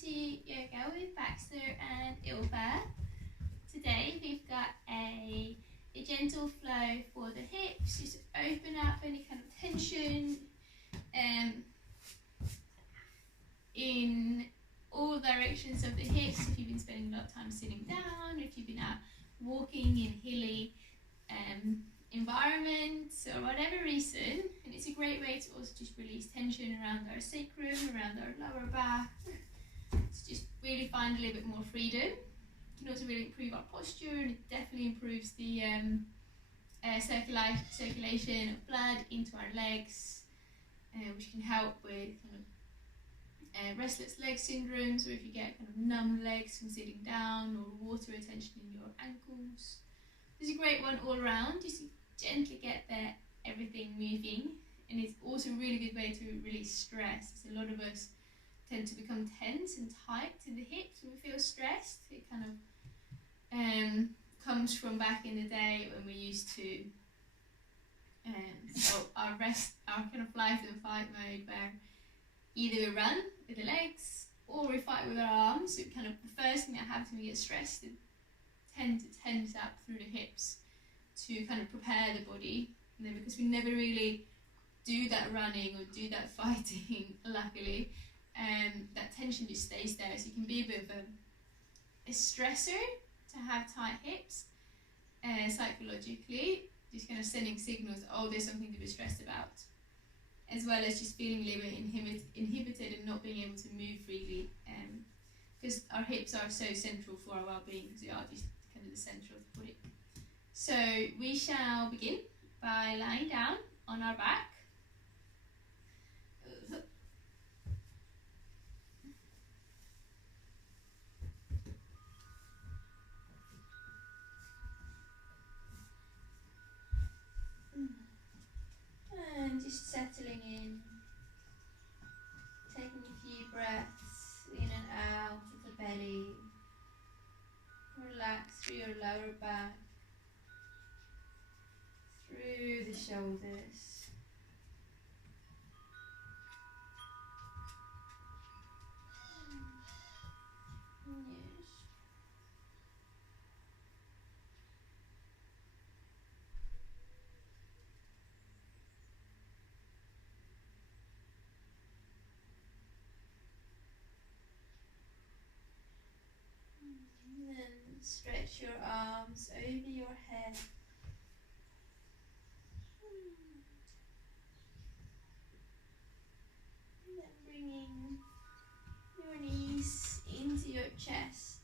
to yoga with Baxter and Ilva. Today we've got a gentle flow for the hips, just open up any kind of tension in all directions of the hips. If you've been spending a lot of time sitting down, if you've been out walking in hilly environments or whatever reason, and it's a great way to also just release tension around our sacrum, around our lower back, to just really find a little bit more freedom. It can also really improve our posture, and it definitely improves the circulation of blood into our legs, which can help with kind of restless leg syndromes, or if you get kind of numb legs from sitting down, or water retention in your ankles. It's a great one all around, just to gently get everything moving, and it's also a really good way to release stress. So a lot of us tend to become tense and tight in the hips when we feel stressed. It kind of comes from back in the day when we used to our kind of flight and fight mode, where either we run with the legs or we fight with our arms. So kind of the first thing that happens when we get stressed is tend to tense up through the hips to kind of prepare the body. And then because we never really do that running or do that fighting, luckily, that tension just stays there. So it can be a bit of a stressor to have tight hips, psychologically, just kind of sending signals, oh, there's something to be stressed about, as well as just feeling a little bit inhibited and not being able to move freely, because our hips are so central for our well-being, because they are just kind of the centre of the body. So we shall begin by lying down on our back. And just settling in, taking a few breaths in and out of the belly. Relax through your lower back, through the shoulders. Yes. And then stretch your arms over your head. And then bringing your knees into your chest.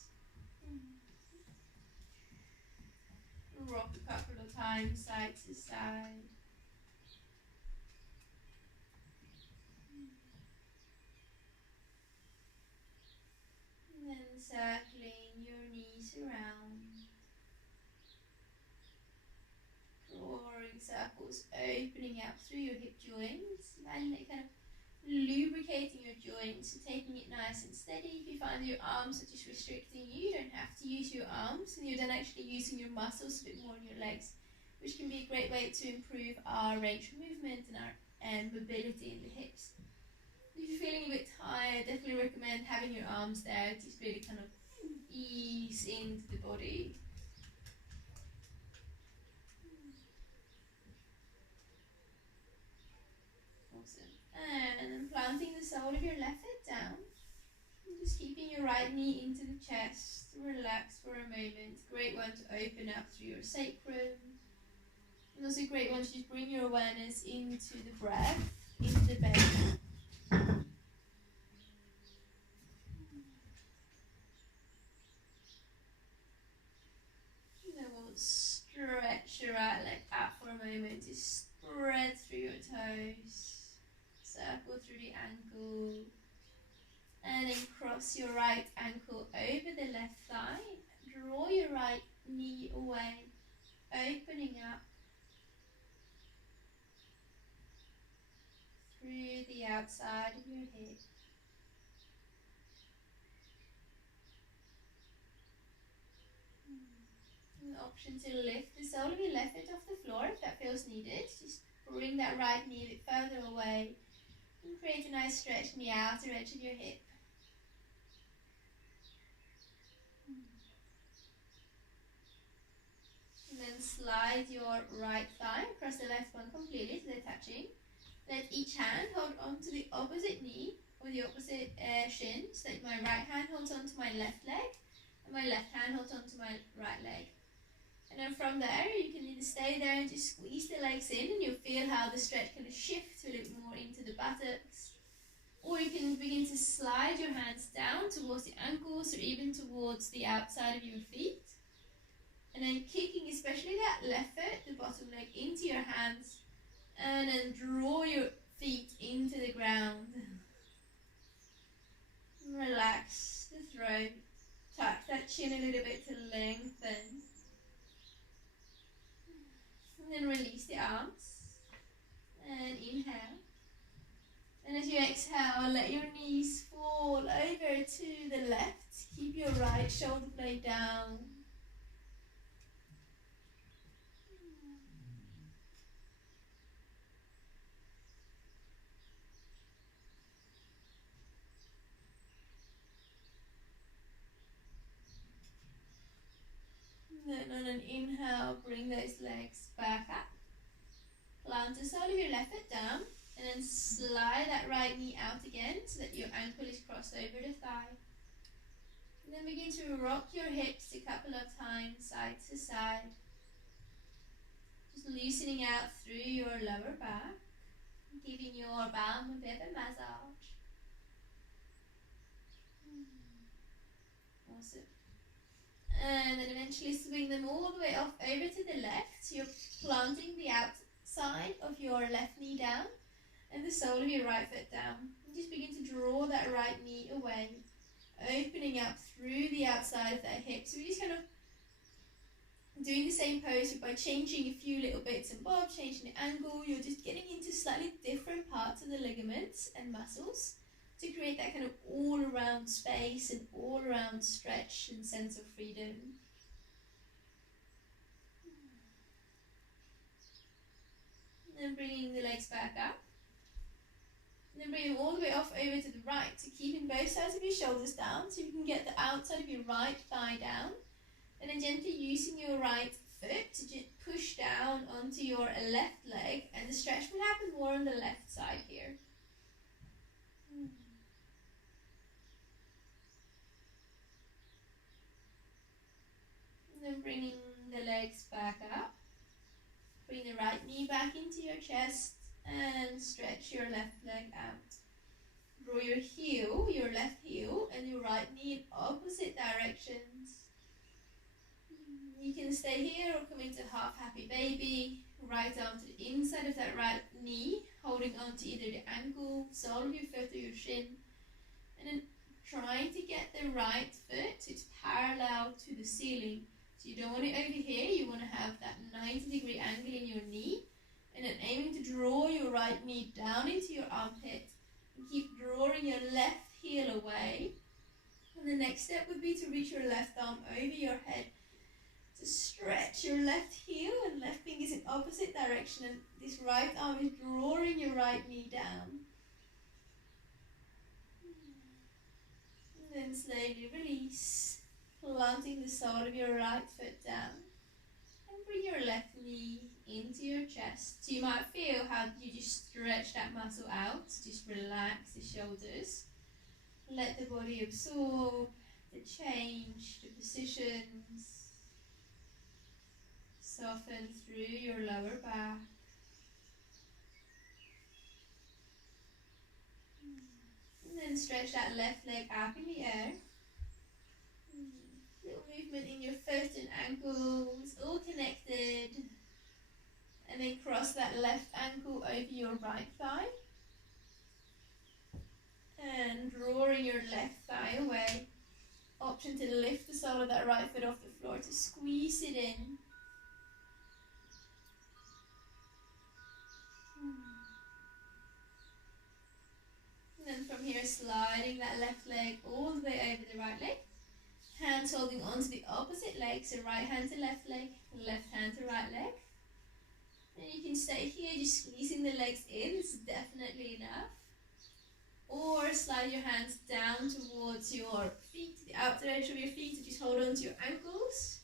Rock a couple of times side to side. And then circling your knees around. Drawing circles, opening out through your hip joints, and kind of lubricating your joints, so taking it nice and steady. If you find that your arms are just restricting you, you don't have to use your arms, and you're then actually using your muscles a bit more in your legs, which can be a great way to improve our range of movement and our mobility in the hips. If you're feeling a bit tired, definitely recommend having your arms there to just really kind of ease into the body. Awesome. And then planting the sole of your left foot down. And just keeping your right knee into the chest. Relax for a moment. Great one to open up through your sacrum. And also a great one to just bring your awareness into the breath, into the belly. And then we'll stretch your right leg out for a moment. Just spread through your toes. Circle through the ankle, and then cross your right ankle over the left thigh. Draw your right knee away, opening up through the outside of your hip. An option to lift the sole of your left foot off the floor if that feels needed. Just bring that right knee a bit further away. And create a nice stretch in the outer edge of your hip. slide your right thigh across the left one completely so they're touching. Let each hand hold on to the opposite knee or the opposite shin, so that my right hand holds on to my left leg and my left hand holds on to my right leg. And then from there, you can either stay there and just squeeze the legs in, and you'll feel how the stretch kind of shifts a little bit more into the buttocks. Or you can begin to slide your hands down towards the ankles or even towards the outside of your feet. And then kicking especially that left foot, the bottom leg, into your hands. And then draw your feet into the ground. Relax the throat. Tuck that chin a little bit to lengthen. And then release the arms. And inhale. And as you exhale, let your knees fall over to the left. Keep your right shoulder blade down. Then on an inhale, bring those legs back up. Plant the sole of your left foot down, and then slide that right knee out again so that your ankle is crossed over the thigh. And then begin to rock your hips a couple of times, side to side. Just loosening out through your lower back, giving your bum a bit of a massage. Awesome. And then eventually swing them all the way off over to the left. So you're planting the outside of your left knee down and the sole of your right foot down. And just begin to draw that right knee away, opening up through the outside of that hip. So we're just kind of doing the same pose by changing a few little bits and bobs, changing the angle. You're just getting into slightly different parts of the ligaments and muscles to create that kind of all-around space and all-around stretch and sense of freedom. And then bringing the legs back up. And then bring them all the way off over to the right. So keeping both sides of your shoulders down so you can get the outside of your right thigh down. And then gently using your right foot to just push down onto your left leg. And the stretch will happen more on the left side here. Then bringing the legs back up. Bring the right knee back into your chest and stretch your left leg out. Draw your heel, your left heel, and your right knee in opposite directions. You can stay here or come into half happy baby. Right arm to the inside of that right knee, holding on to either the ankle, sole of your foot or your shin. And then trying to get the right foot so it's parallel to the ceiling. So you don't want it over here, you want to have that 90-degree angle in your knee, and then aiming to draw your right knee down into your armpit, and keep drawing your left heel away. And the next step would be to reach your left arm over your head, to stretch your left heel and left fingers in opposite direction, and this right arm is drawing your right knee down. And then slowly release. Planting the sole of your right foot down and bring your left knee into your chest. So you might feel how you just stretch that muscle out, just relax the shoulders. Let the body absorb the change, the positions. Soften through your lower back. And then stretch that left leg up in the air. Little movement in your foot and ankles, all connected. And then cross that left ankle over your right thigh. And drawing your left thigh away. Option to lift the sole of that right foot off the floor to squeeze it in. And then from here, sliding that left leg all the way over the right leg. Hands holding onto the opposite leg, so right hand to left leg, left hand to right leg. And you can stay here, just squeezing the legs in, it's definitely enough. Or slide your hands down towards your feet, the outer edge of your feet, so just hold on to your ankles.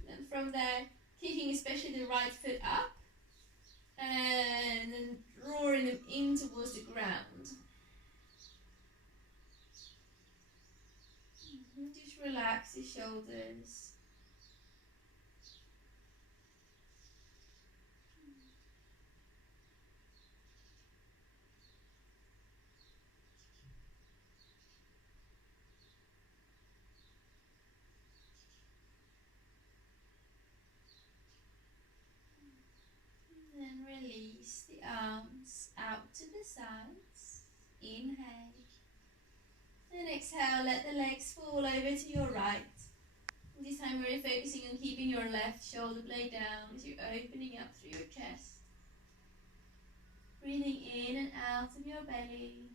And then from there, kicking especially the right foot up, and then drawing them in towards the ground. Just relax the shoulders. And then release the arms out to the sides. Inhale. And exhale, let the legs fall over to your right. This time we're focusing on keeping your left shoulder blade down as you're opening up through your chest. Breathing in and out of your belly.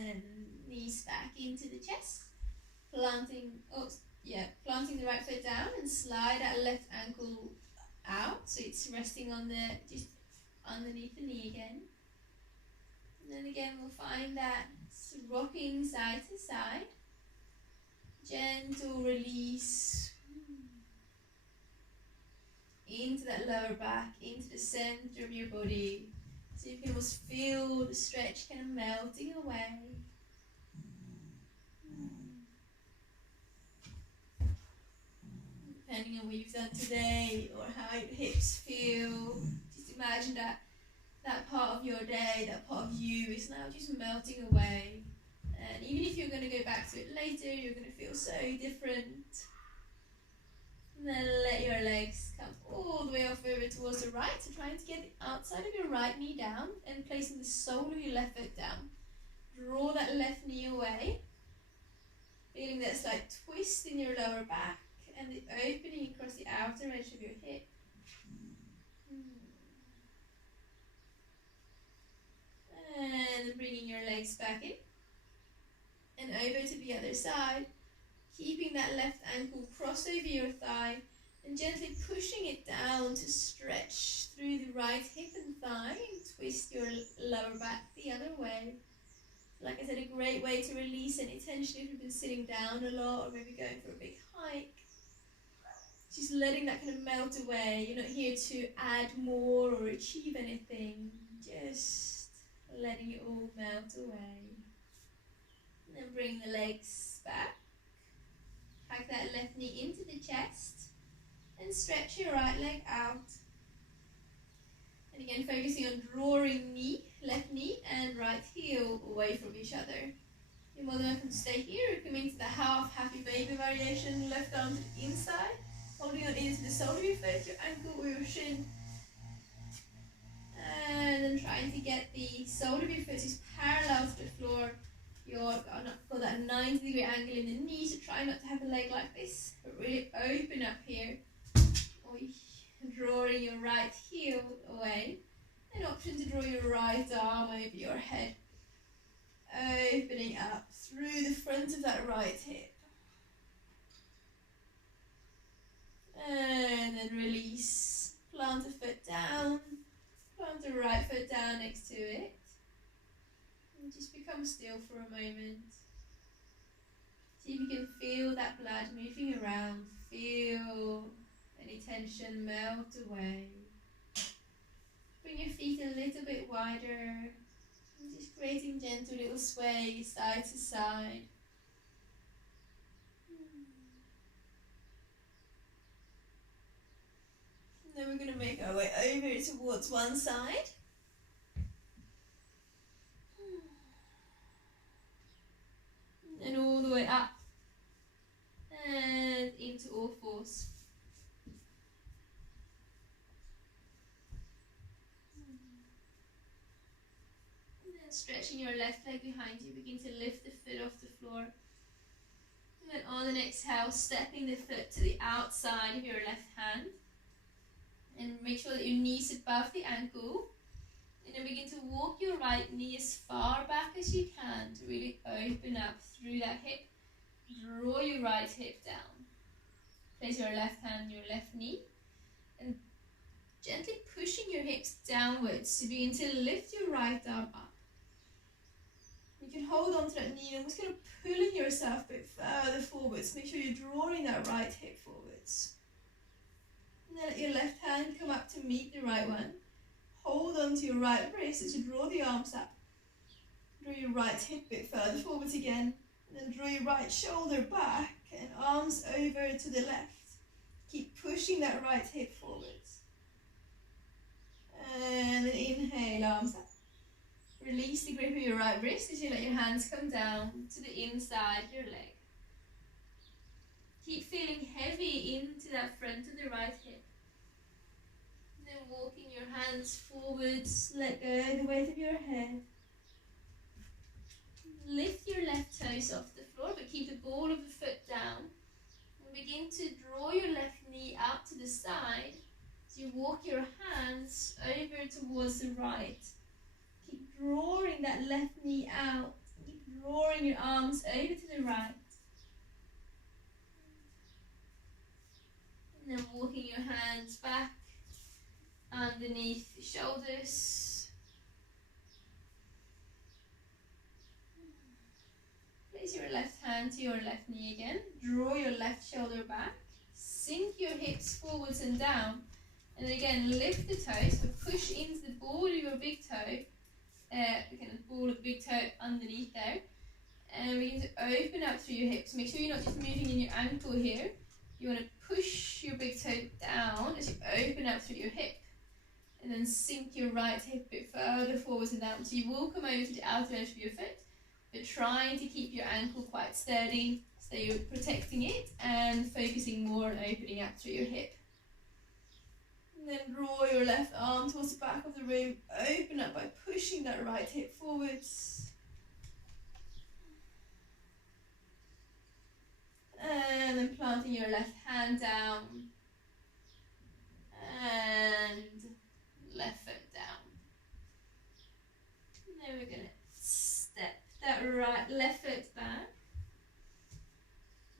And knees back into the chest. Planting the right foot down and slide that left ankle out so it's resting on just underneath the knee again. And then again we'll find that rocking side to side. Gentle release into that lower back, into the center of your body. So you can almost feel the stretch kind of melting away. Depending on what you've done today or how your hips feel, just imagine that part of your day, that part of you is now just melting away. And even if you're going to go back to it later, you're going to feel so different. And then let your legs come all the way off over towards the right. So trying to get the outside of your right knee down and placing the sole of your left foot down. Draw that left knee away. Feeling that slight twist in your lower back and the opening across the outer edge of your hip. And bringing your legs back in. And over to the other side. Keeping that left ankle cross over your thigh and gently pushing it down to stretch through the right hip and thigh and twist your lower back the other way. Like I said, a great way to release any tension if you've been sitting down a lot or maybe going for a big hike. Just letting that kind of melt away. You're not here to add more or achieve anything. Just letting it all melt away. And then bring the legs back. Hike that left knee into the chest and stretch your right leg out. And again, focusing on drawing left knee and right heel away from each other. You're more than welcome to stay here or come into the half happy baby variation, left arm to the inside, holding on into the sole of your foot, your ankle or your shin. And then trying to get the sole of your foot is parallel to the floor. You've got that 90-degree angle in the knee, so try not to have a leg like this, but really open up here. Drawing your right heel away. An option to draw your right arm over your head. Opening up through the front of that right hip. And then release. Plant a foot down. Plant the right foot down next to it. And just become still for a moment. See if you can feel that blood moving around. Feel any tension melt away. Bring your feet a little bit wider. And just creating gentle little sway side to side. And then we're going to make our way over towards one side. And all the way up and into all fours. And then stretching your left leg behind you, begin to lift the foot off the floor. And then on an exhale, stepping the foot to the outside of your left hand. And make sure that your knee is above the ankle. And then begin to walk your right knee as far back as you can to really open up through that hip. Draw your right hip down. place your left hand on your left knee and gently pushing your hips downwards to begin to lift your right arm up. You can hold on to that knee and almost kind of pulling yourself a bit further forwards. Make sure you're drawing that right hip forwards. And then let your left hand come up to meet the right one. Hold on to your right wrist as you draw the arms up. Draw your right hip a bit further forwards again. And then draw your right shoulder back and arms over to the left. Keep pushing that right hip forwards. And then inhale, arms up. Release the grip of your right wrist as you let your hands come down to the inside of your leg. Keep feeling heavy into that front of the right hip. And then walking your hands forwards, let go the weight of your head. Lift your left toes off the floor, but keep the ball of the foot down. And begin to draw your left knee out to the side as you walk your hands over towards the right. Keep drawing that left knee out. Keep drawing your arms over to the right. And then walking your hands back underneath the shoulders. Place your left hand to your left knee again. Draw your left shoulder back. Sink your hips forwards and down. And again, lift the toes. So push into the ball of your big toe. Kind of ball of the big toe underneath there. And begin to open up through your hips. Make sure you're not just moving in your ankle here. You want to push your big toe down as you open up through your hip. And then sink your right hip a bit further forwards and down. So you will come over to the outer edge of your foot, but trying to keep your ankle quite sturdy so you're protecting it and focusing more on opening up through your hip. And then draw your left arm towards the back of the room. Open up by pushing that right hip forwards. And then planting your left hand down. And left foot down. And then we're going to step that left foot back.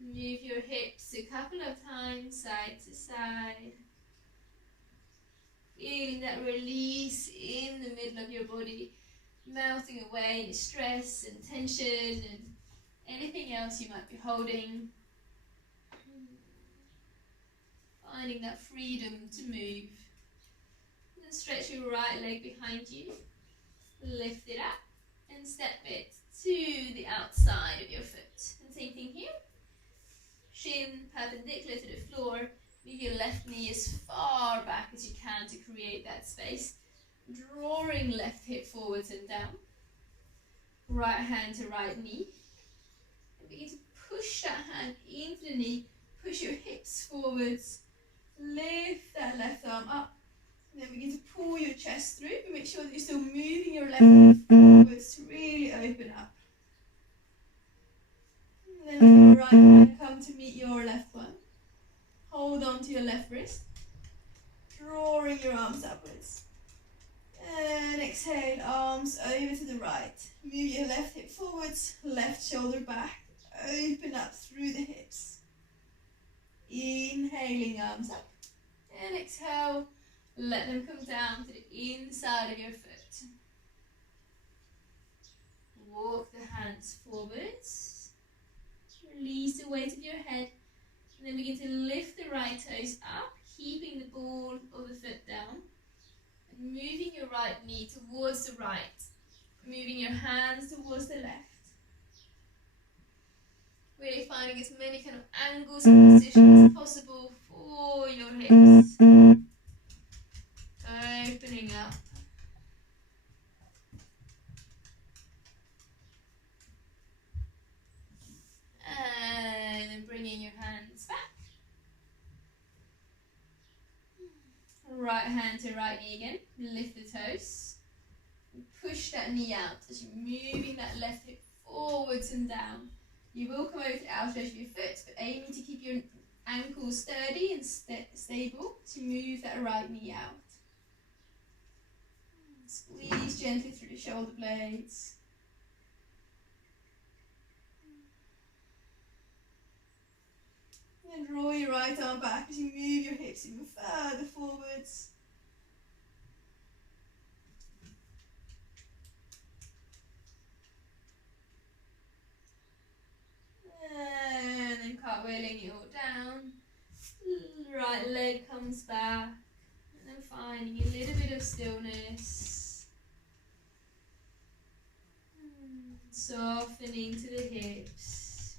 Move your hips a couple of times side to side. Feeling that release in the middle of your body, melting away any stress and tension and anything else you might be holding. Finding that freedom to move. And then stretch your right leg behind you. Lift it up and step it to the outside of your foot. And same thing here. Shin perpendicular to the floor. Move your left knee as far back as you can to create that space. Drawing left hip forwards and down. Right hand to right knee. And begin to push that hand into the knee. Push your hips forwards. Lift that left arm up. And then begin to pull your chest through. But make sure that you're still moving your left hip forwards to really open up. And then your right hand come to meet your left one. Hold on to your left wrist. Drawing your arms upwards. And exhale, arms over to the right. Move your left hip forwards, left shoulder back. Open up through the hips. Inhaling, arms up. And exhale, let them come down to the inside of your foot. Walk the hands forwards. Release the weight of your head. And then begin to lift the right toes up, keeping the ball of the foot down. And moving your right knee towards the right. Moving your hands towards the left. Really finding as many kind of angles and positions as possible for your hips. Opening up. And then bringing your hands back. Right hand to right knee again. Lift the toes. And push that knee out as you're moving that left hip forwards and down. You will come over to the outer edge of your foot, but aiming to keep your ankles sturdy and stable to move that right knee out. Squeeze gently through the shoulder blades. And draw your right arm back as you move your hips even further forwards. And then cartwheeling it all down. Right leg comes back. And then finding a little bit of stillness. Softening to the hips.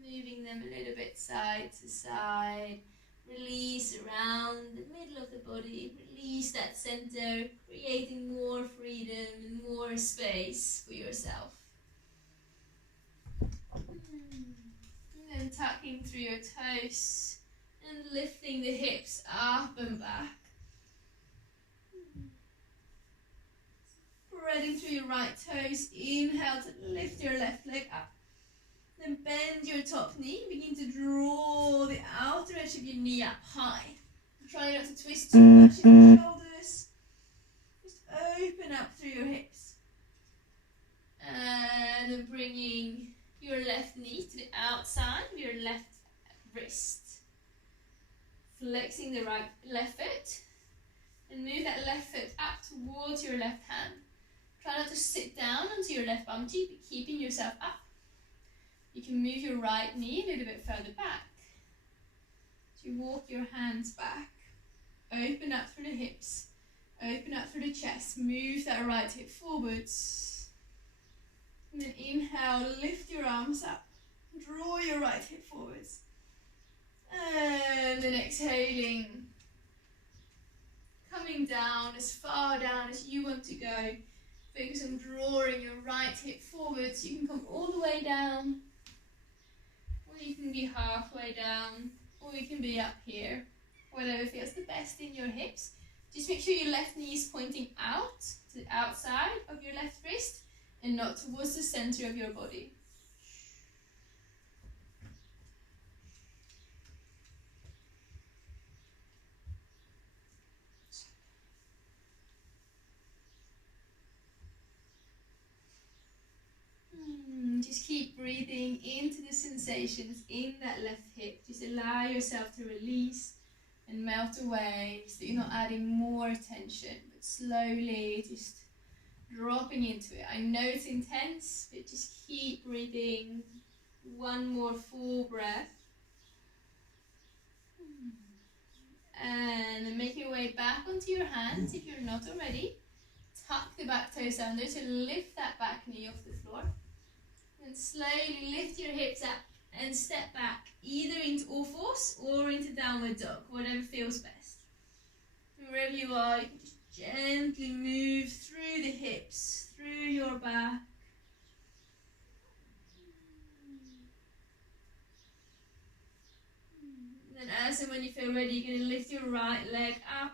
Moving them a little bit side to side. Release around the middle of the body. Release that center, creating more freedom and more space for yourself. And then tucking through your toes and lifting the hips up and back. Spreading through your right toes. Inhale to lift your left leg up. Then bend your top knee. Begin to draw the outer edge of your knee up high. Try not to twist too much in your shoulders. Just open up through your hips. And then bringing your left knee to the outside of your left wrist. Flexing the left foot. And move that left foot up towards your left hand. Try not to sit down onto your left bum cheek, but keeping yourself up. You can move your right knee a little bit further back. So you walk your hands back. Open up through the hips. Open up through the chest. Move that right hip forwards. And then inhale, lift your arms up. Draw your right hip forwards. And then exhaling. Coming down as far down as you want to go. Focus on drawing your right hip forwards. You can come all the way down. Or you can be halfway down. Or you can be up here. Whatever feels the best in your hips. Just make sure your left knee is pointing out to the outside of your left wrist and not towards the center of your body. Just keep breathing into the sensations in that left hip. Just allow yourself to release and melt away so that you're not adding more tension, but slowly just dropping into it. I know it's intense, but just keep breathing. One more full breath. And then make your way back onto your hands if you're not already. Tuck the back toes under to lift that back knee off the floor. And slowly lift your hips up and step back, either into all fours or into downward dog, whatever feels best. And wherever you are, you can just gently move through the hips, through your back. And then as and when you feel ready, you're going to lift your right leg up.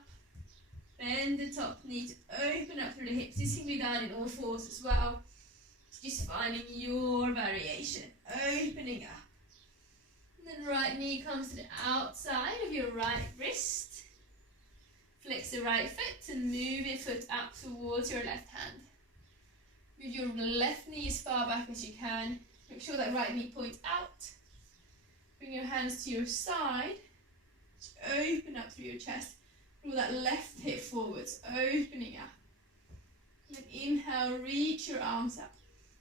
Bend the top knee to open up through the hips. This can be done in all fours as well. Just finding your variation, opening up. And then right knee comes to the outside of your right wrist. Flex the right foot and move your foot up towards your left hand. Move your left knee as far back as you can. Make sure that right knee points out. Bring your hands to your side. Just open up through your chest. Draw that left hip forwards, opening up. And inhale, reach your arms up.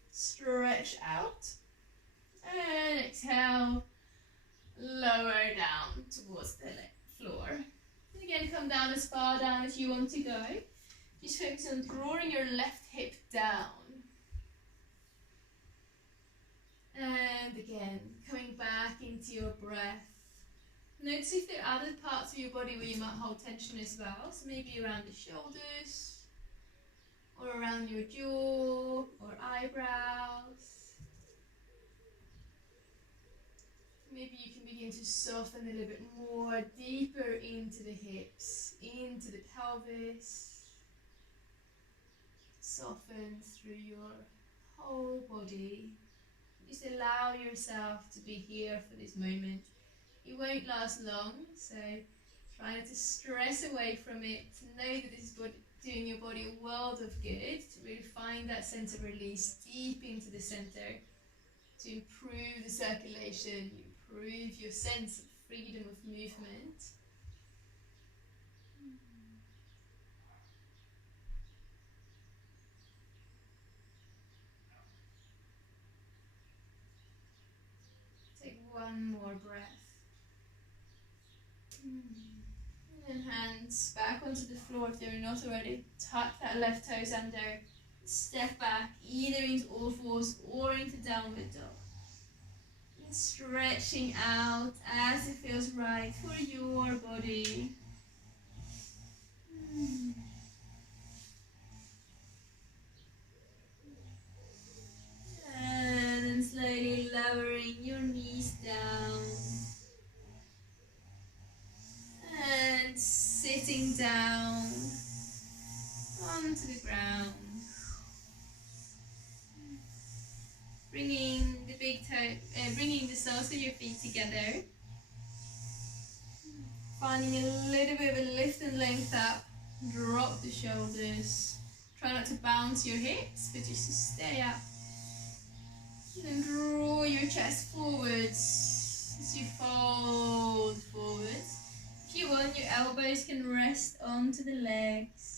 Stretch out. And exhale, lower down towards the floor. And again, come down as far down as you want to go. Just focus on drawing your left hip down. And again, coming back into your breath. Notice if there are other parts of your body where you might hold tension as well. So maybe around the shoulders, or around your jaw, or eyebrows. Maybe you can begin to soften a little bit more, deeper into the hips, into the pelvis. Soften through your whole body. Just allow yourself to be here for this moment. It won't last long, so try not to stress away from it. Know that this is doing your body a world of good, to really find that sense of release deep into the center, to improve the circulation, improve your sense of freedom of movement. Take one more breath. And hands back onto the floor if you're not already. Tuck that left toes under. Step back either into all fours or into downward dog. And stretching out as it feels right for your body. And then slowly lowering your knees down. And sitting down onto the ground. Bringing the soles of your feet together. Finding a little bit of a lift and length up. Drop the shoulders. Try not to bounce your hips, but just to stay up. And draw your chest forwards as you fold forwards. If you want, your elbows can rest onto the legs.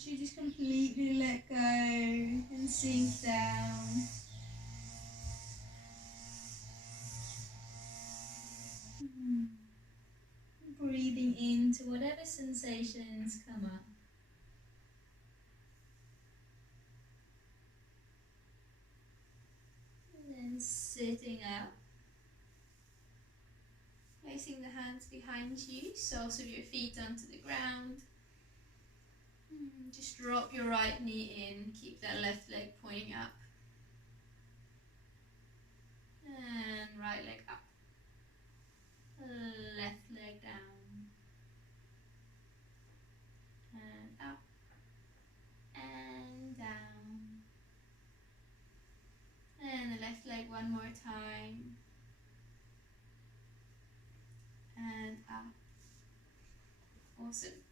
You just completely let go and sink down. Breathing into whatever sensations come up. And then sitting up. Placing the hands behind you, soles of your feet onto the ground. Just drop your right knee in, keep that left leg pointing up. And right leg up. Left leg down. And up. And down. And the left leg one more time. And up. Awesome.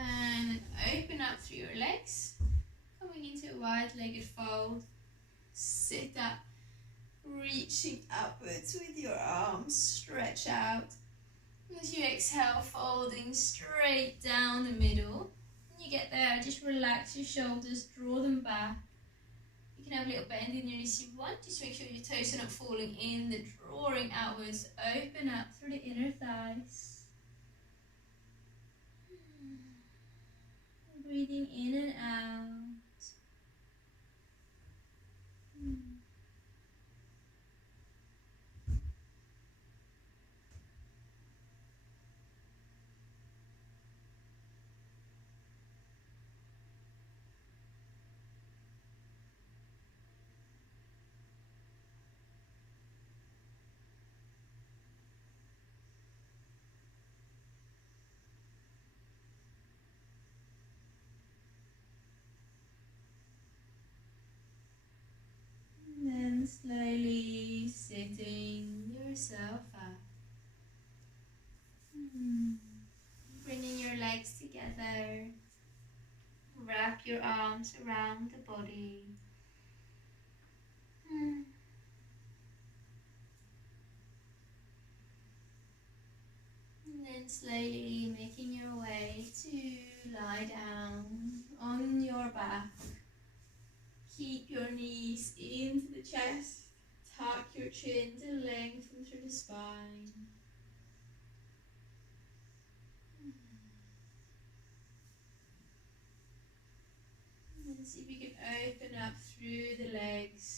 And open up through your legs. Coming into a wide-legged fold. Sit up. Reaching upwards with your arms. Stretch out. As you exhale, folding straight down the middle. When you get there, just relax your shoulders, draw them back. You can have a little bend in your knees if you want. Just make sure your toes are not falling in, the drawing outwards. Open up through the inner thighs. Breathing in and out. And then slowly sitting yourself up. Bringing your legs together. Wrap your arms around the body. And then slowly making your way to lie down on your back. Keep your knees into the chest. Tuck your chin to lengthen through the spine. And see if you can open up through the legs.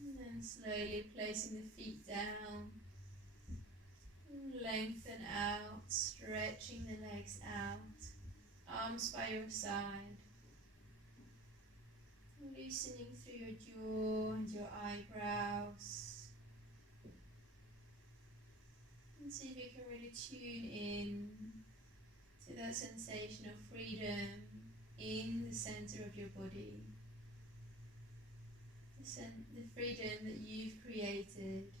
And then slowly placing the feet down. Lengthen out, stretching the legs out. Arms by your side. Loosening through your jaw and your eyebrows. And see if you can really tune in to that sensation of freedom in the center of your body. The freedom that you've created.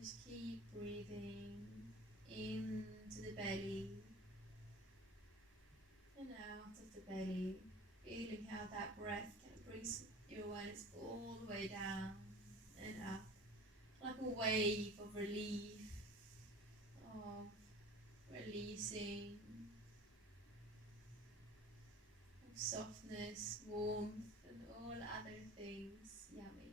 Just keep breathing into the belly and out of the belly, feeling how that breath kind of brings your awareness all the way down and up, like a wave of relief, of releasing, of softness, warmth, and all other things yummy.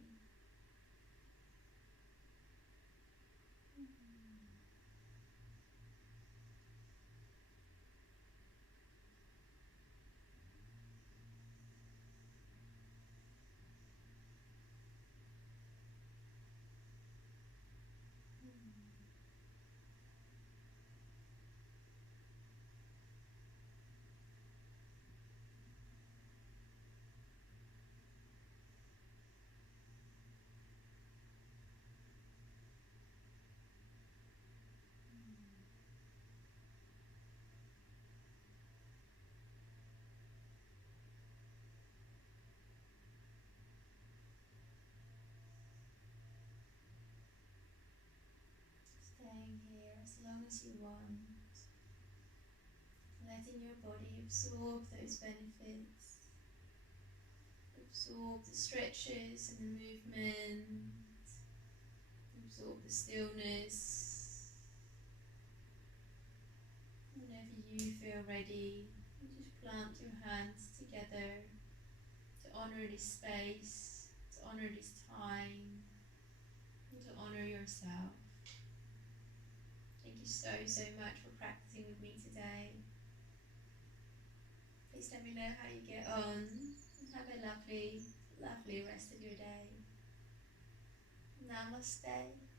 Staying here as long as you want, letting your body absorb those benefits, absorb the stretches and the movement, absorb the stillness. Whenever you feel ready, you just plant your hands together to honour this space, to honour this time, and to honour yourself. Thank you so, so much for practicing with me today. Please let me know how you get on and have a lovely, lovely rest of your day. Namaste.